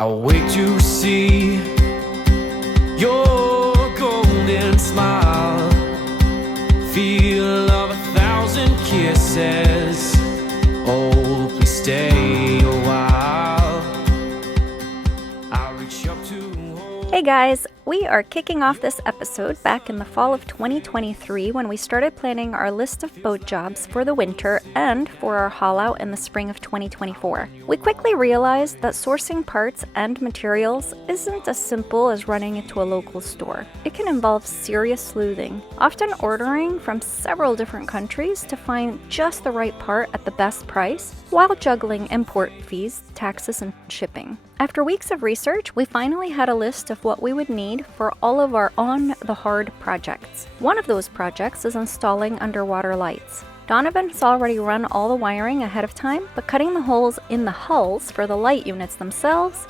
I'll wait to see your golden smile, feel of 1,000 kisses. Oh, please stay a while. I'll reach up to hold. Hey guys, we are kicking off this episode back in the fall of 2023 when we started planning our list of boat jobs for the winter and for our haul out in the spring of 2024. We quickly realized that sourcing parts and materials isn't as simple as running into a local store. It can involve serious sleuthing, often ordering from several different countries to find just the right part at the best price, while juggling import fees, taxes, and shipping. After weeks of research, we finally had a list of what we would need for all of our on-the-hard projects. One of those projects is installing underwater lights. Donovan's already run all the wiring ahead of time, but cutting the holes in the hulls for the light units themselves,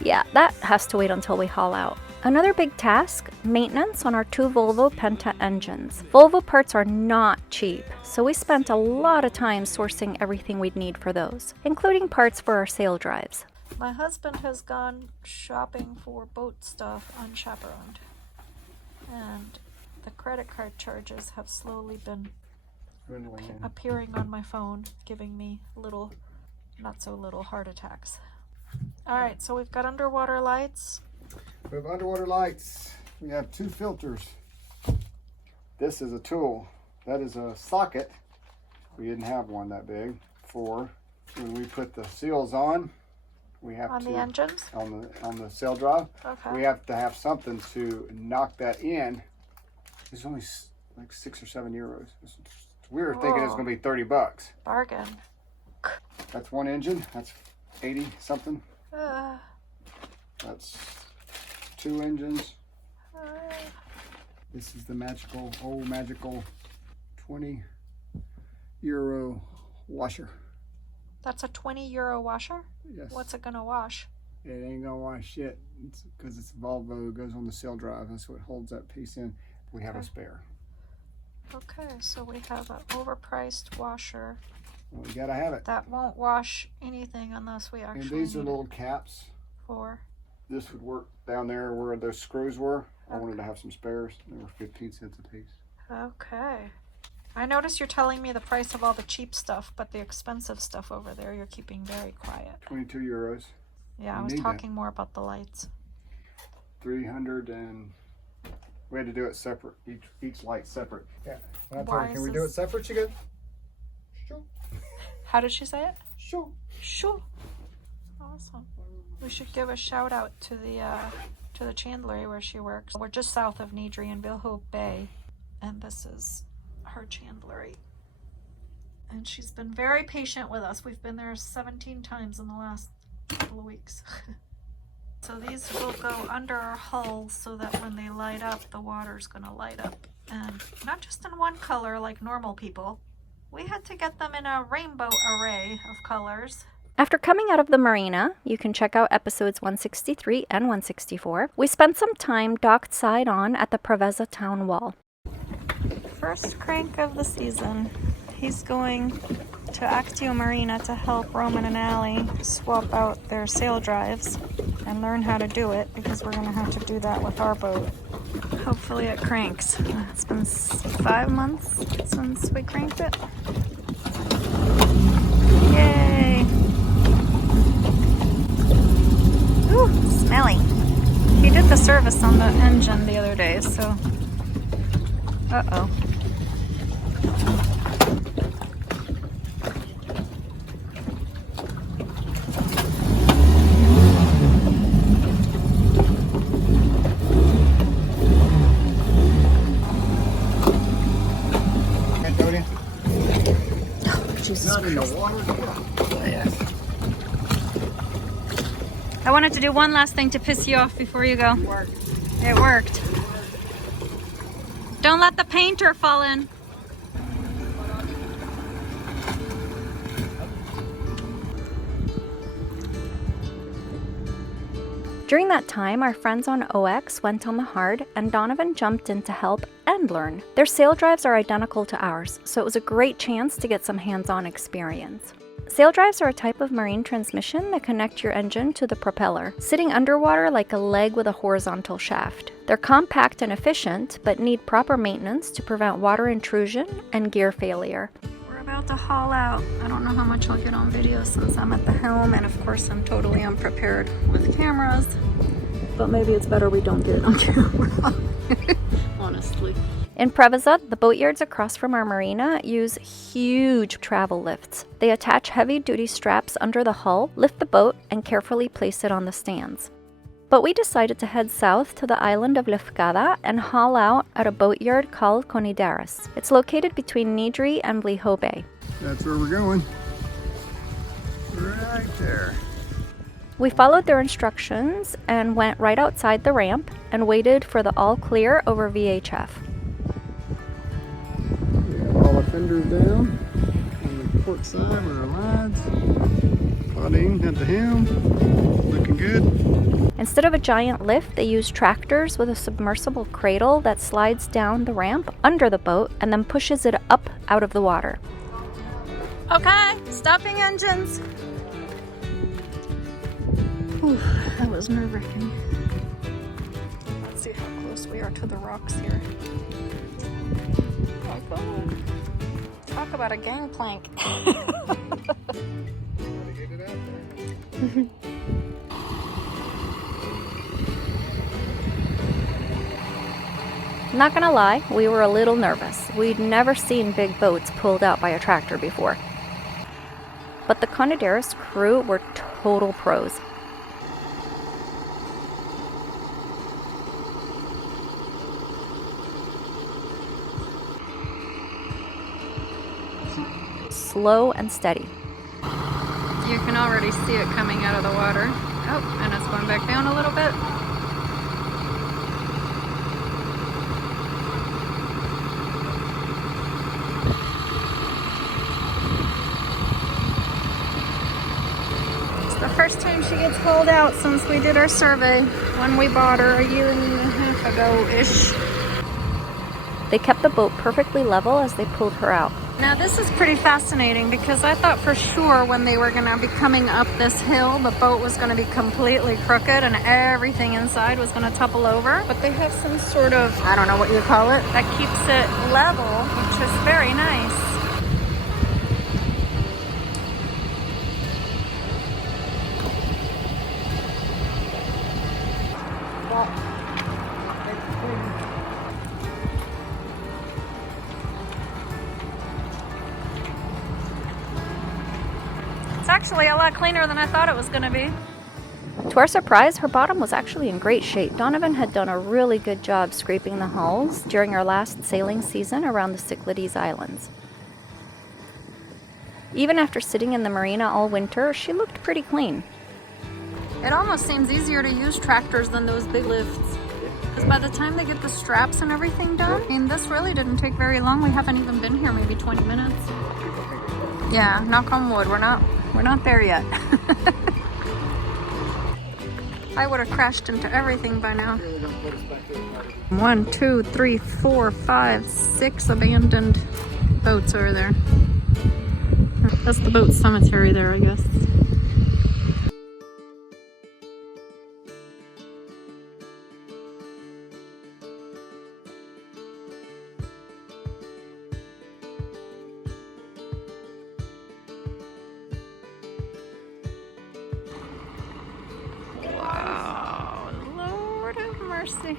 yeah, that has to wait until we haul out. Another big task, maintenance on our 2 Volvo Penta engines. Volvo parts are not cheap, so we spent a lot of time sourcing everything we'd need for those, including parts for our Saildrives. My husband has gone shopping for boat stuff unchaperoned, and the credit card charges have slowly been appearing on my phone, giving me little, not so little heart attacks. Alright, so we've got underwater lights. We have underwater lights. We have 2 filters. This is a tool. That is a socket. We didn't have one that big for when we put the seals on. We have on to, the engines? On the Saildrive. Okay. We have to have something to knock that in. It's only like 6 or 7 euros. We were thinking it's going to be $30. Bargain. That's one engine. That's 80 something. Uh, That's 2 engines. This is the magical 20 euro washer. That's a 20 euro washer? Yes. What's it gonna wash? It ain't gonna wash shit. It's because it's Volvo. It goes on the Saildrive. That's what holds that piece in. We have a spare. Okay, so we have an overpriced washer. Well, we gotta have it. That won't wash anything unless we actually And these are need little it caps. for. This would work down there where those screws were. I wanted to have some spares. They were 15 cents a piece. Okay. I notice you're telling me the price of all the cheap stuff, but the expensive stuff over there you're keeping very quiet. 22 euros. Yeah, I was talking more about the lights. 300 and we had to do it separate. Each light separate. Yeah. When I told Why her, can is we do it this- separate? She goes, sure. How did she say it? Sure. Sure. Awesome. We should give a shout out to the chandlery where she works. We're just south of Nidri in Vilho Bay, and this is her chandlery. And she's been very patient with us. We've been there 17 times in the last couple of weeks. So these will go under our hulls so that when they light up, the water's gonna light up. And not just in one color like normal people. We had to get them in a rainbow array of colors. After coming out of the marina, you can check out episodes 163 and 164. We spent some time docked side on at the Preveza town wall. First crank of the season. He's going to Actio Marina to help Roman and Allie swap out their Saildrives and learn how to do it because we're going to have to do that with our boat. Hopefully it cranks. It's been 5 months since we cranked it. Yay! Ooh, smelly. He did the service on the engine the other day, so... Uh-oh. Jesus Christ. I wanted to do one last thing to piss you off before you go. It worked. Don't let the painter fall in. During that time, our friends on OX went on the hard, and Donovan jumped in to help and learn. Their Saildrives are identical to ours, so it was a great chance to get some hands-on experience. Saildrives are a type of marine transmission that connect your engine to the propeller, sitting underwater like a leg with a horizontal shaft. They're compact and efficient, but need proper maintenance to prevent water intrusion and gear failure. We're about to haul out. I don't know how much I'll get on video since I'm at the helm, and of course I'm totally unprepared with cameras. But maybe it's better we don't get it on camera, honestly. In Pajot, the boatyards across from our marina use huge travel lifts. They attach heavy-duty straps under the hull, lift the boat, and carefully place it on the stands. But we decided to head south to the island of Lefkada and haul out at a boatyard called Nidri. It's located between Nidri and Liveaboard. That's where we're going. Right there. We followed their instructions and went right outside the ramp and waited for the all clear over VHF. All the fenders down on the port side with our lines. Claudine at the helm, looking good. Instead of a giant lift, they use tractors with a submersible cradle that slides down the ramp under the boat and then pushes it up out of the water. Okay, stopping engines. Whew, that was nerve-wracking. Let's see how close we are to the rocks here. Oh my God. Talk about a gangplank. Not gonna lie, we were a little nervous. We'd never seen big boats pulled out by a tractor before. But the Nidri crew were total pros. Slow and steady. You can already see it coming out of the water. Oh, and it's going back down a little bit. It's the first time she gets hauled out since we did our survey when we bought her a year and a half ago-ish. They kept the boat perfectly level as they pulled her out. Now this is pretty fascinating because I thought for sure when they were going to be coming up this hill, the boat was going to be completely crooked and everything inside was going to topple over. But they have some sort of, I don't know what you call it, that keeps it level, which is very nice. It's actually a lot cleaner than I thought it was going to be. To our surprise, her bottom was actually in great shape. Donovan had done a really good job scraping the hulls during our last sailing season around the Cyclades Islands. Even after sitting in the marina all winter, she looked pretty clean. It almost seems easier to use tractors than those big lifts. Because by the time they get the straps and everything done, I mean, this really didn't take very long. We haven't even been here maybe 20 minutes. Yeah, knock on wood, we're not there yet. I would have crashed into everything by now. 1, 2, 3, 4, 5, 6 abandoned boats over there. That's the boat cemetery there, I guess. Wow, Lord have mercy.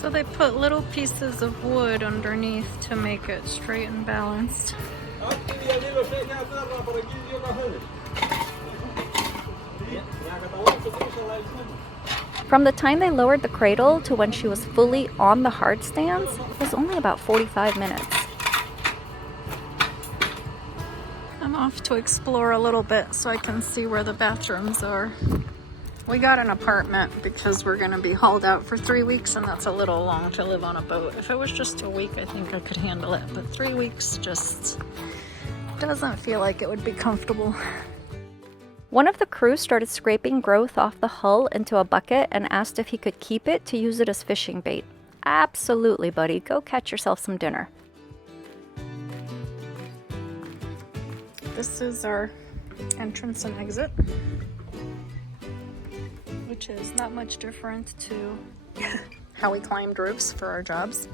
So they put little pieces of wood underneath to make it straight and balanced. From the time they lowered the cradle to when she was fully on the hard stands, it was only about 45 minutes. I'm off to explore a little bit so I can see where the bathrooms are. We got an apartment because we're gonna be hauled out for 3 weeks, and that's a little long to live on a boat. If it was just a week, I think I could handle it, but 3 weeks just doesn't feel like it would be comfortable. One of the crew started scraping growth off the hull into a bucket and asked if he could keep it to use it as fishing bait. Absolutely, buddy. Go catch yourself some dinner. This is our entrance and exit, which is not much different to how we climbed roofs for our jobs.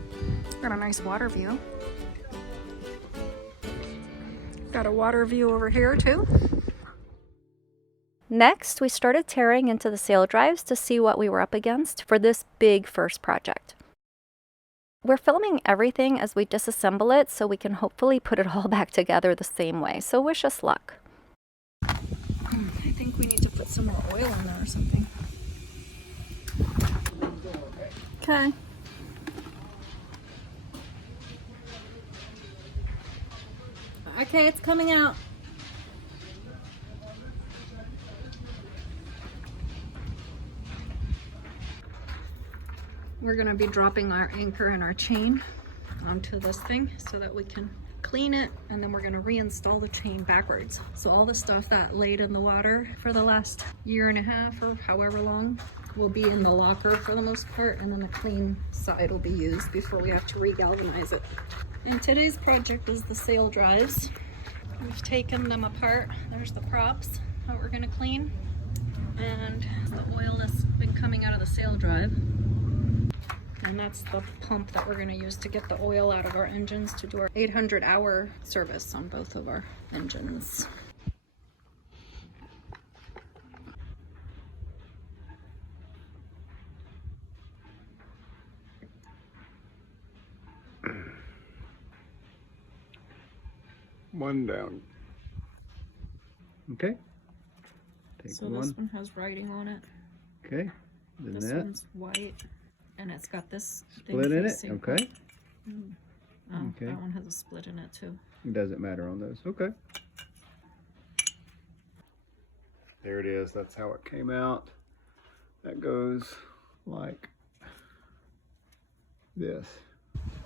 Got a nice water view. Got a water view over here too. Next, we started tearing into the Saildrives to see what we were up against for this big first project. We're filming everything as we disassemble it so we can hopefully put it all back together the same way, so wish us luck. I think we need to put some more oil in there or something. Okay. Okay, it's coming out. We're gonna be dropping our anchor and our chain onto this thing so that we can clean it, and then we're gonna reinstall the chain backwards. So all the stuff that laid in the water for the last year and a half or however long will be in the locker for the most part, and then the clean side will be used before we have to re-galvanize it. And today's project is the Saildrives. We've taken them apart. There's the props that we're gonna clean, and the oil that's been coming out of the Saildrive. And that's the pump that we're going to use to get the oil out of our engines to do our 800-hour service on both of our engines. One down. Okay. Take So one. this one has writing on it. Okay. Then This that. one's white, and it's got this thing Split in it. facing- Okay. Oh, Okay. that one has a split in it too. It doesn't matter on those. Okay. There it is. That's how it came out. That goes like this.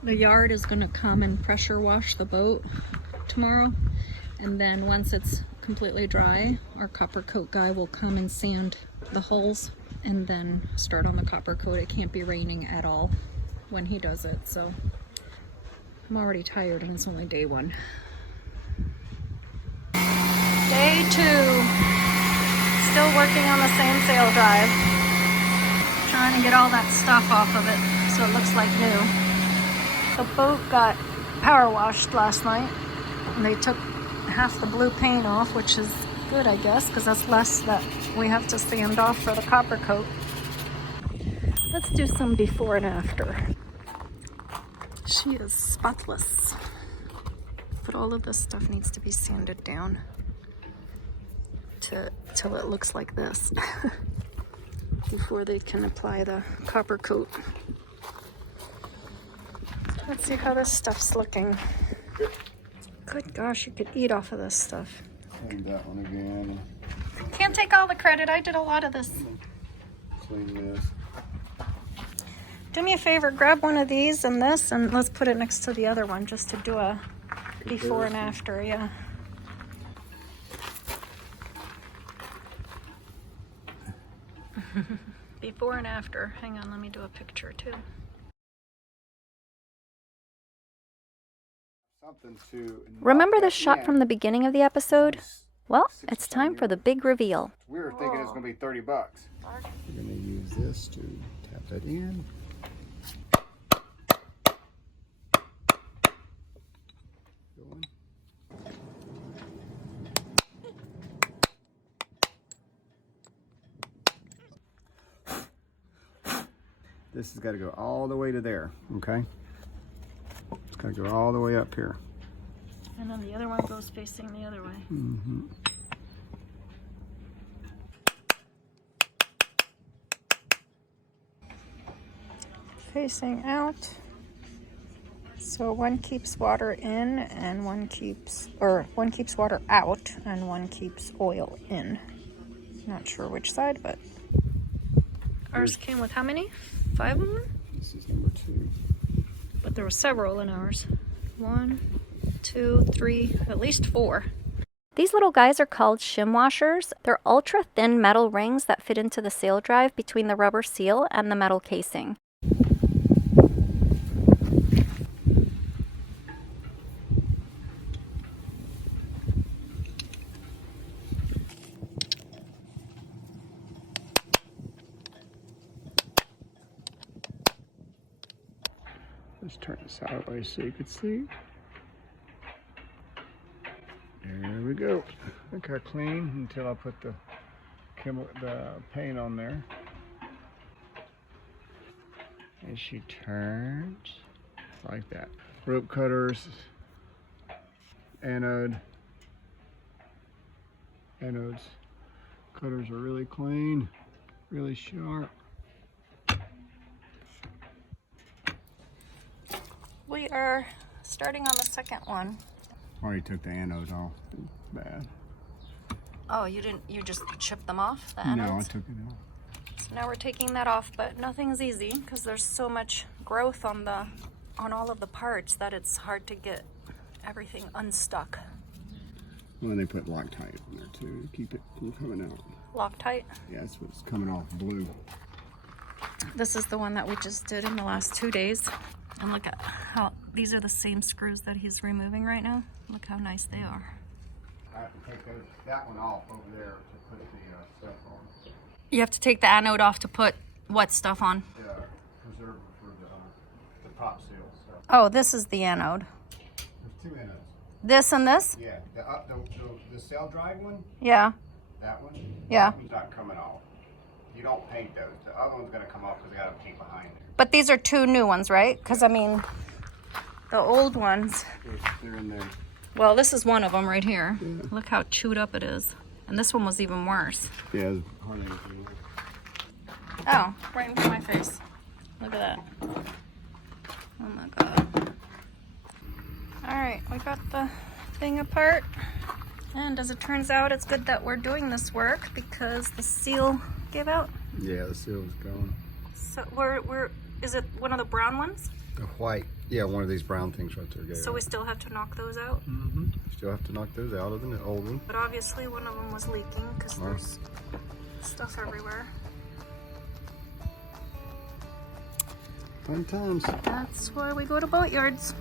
The yard is going to come and pressure wash the boat tomorrow, and then once it's completely dry, our Coppercoat guy will come and sand the hulls and then start on the Coppercoat. It can't be raining at all when he does it, so I'm already tired and it's only day one. Day two. Still working on the same Saildrive. Trying to get all that stuff off of it so it looks like new. The boat got power washed last night, and they took half the blue paint off, which is good, I guess, because that's less that we have to sand off for the Coppercoat. Let's do some before and after. She is spotless, but all of this stuff needs to be sanded down till it looks like this before they can apply the Coppercoat. Let's see how this stuff's looking. Good gosh, you could eat off of this stuff. And that one again. Can't take all the credit. I did a lot of this. Clean this. Do me a favor, grab one of these and this, and let's put it next to the other one just to do a before and after, yeah. Before and after. Hang on, let me do a picture too. Something to Remember the shot from the beginning of the episode? Well, it's time for the big reveal. We were thinking it was going to be $30. We're going to use this to tap that in. Going. This has got to go all the way to there, okay? It's got to go all the way up here. And then the other one goes facing the other way. Mm-hmm. Facing out. So one keeps water in and one keeps water out and one keeps oil in. Not sure which side, but ours came with how many? 5 of them? This is number 2. But there were several in ours. 1, 2, 3, at least 4. These little guys are called shim washers. They're ultra thin metal rings that fit into the Saildrive between the rubber seal and the metal casing. Let's turn this sideways so you can see. There we go. Look how clean until I put the paint on there. And she turns like that. Rope cutters, anodes. Cutters are really clean, really sharp. We are starting on the second one. Already took the anodes off. Bad. Oh, you just chipped them off, the anodes? No, I took it off. So now we're taking that off, but nothing's easy because there's so much growth on all of the parts that it's hard to get everything unstuck. Well, and they put Loctite in there too to keep it from coming out. Loctite? Yeah, that's what's coming off blue. This is the one that we just did in the last 2 days. And look at how these are the same screws that he's removing right now. Look how nice they are. I have to take that one off over there to put the stuff on. You have to take the anode off to put what stuff on? The preserver for the prop seal stuff. Oh, this is the anode. There's 2 anodes. This and this? Yeah, the Saildrive one, Yeah. that one, Yeah. that one's not coming off. You don't paint those. The other one's going to come off because they got to keep behind there. But these are 2 new ones, right? Because, I mean, the old ones. They're in there. Well, this is one of them right here. Yeah. Look how chewed up it is. And this one was even worse. Yeah, there's hardly anything left. Oh, right in front of my face. Look at that. Oh my God. All right, we got the thing apart. And as it turns out, it's good that we're doing this work because the seal gave out. Yeah, the seal's gone. So is it one of the brown ones? The white, yeah, one of these brown things right there. So we still have to knock those out? Mm-hmm. Still have to knock those out of the old one. But obviously one of them was leaking because there's stuff everywhere. Fun times. That's why we go to boat yards.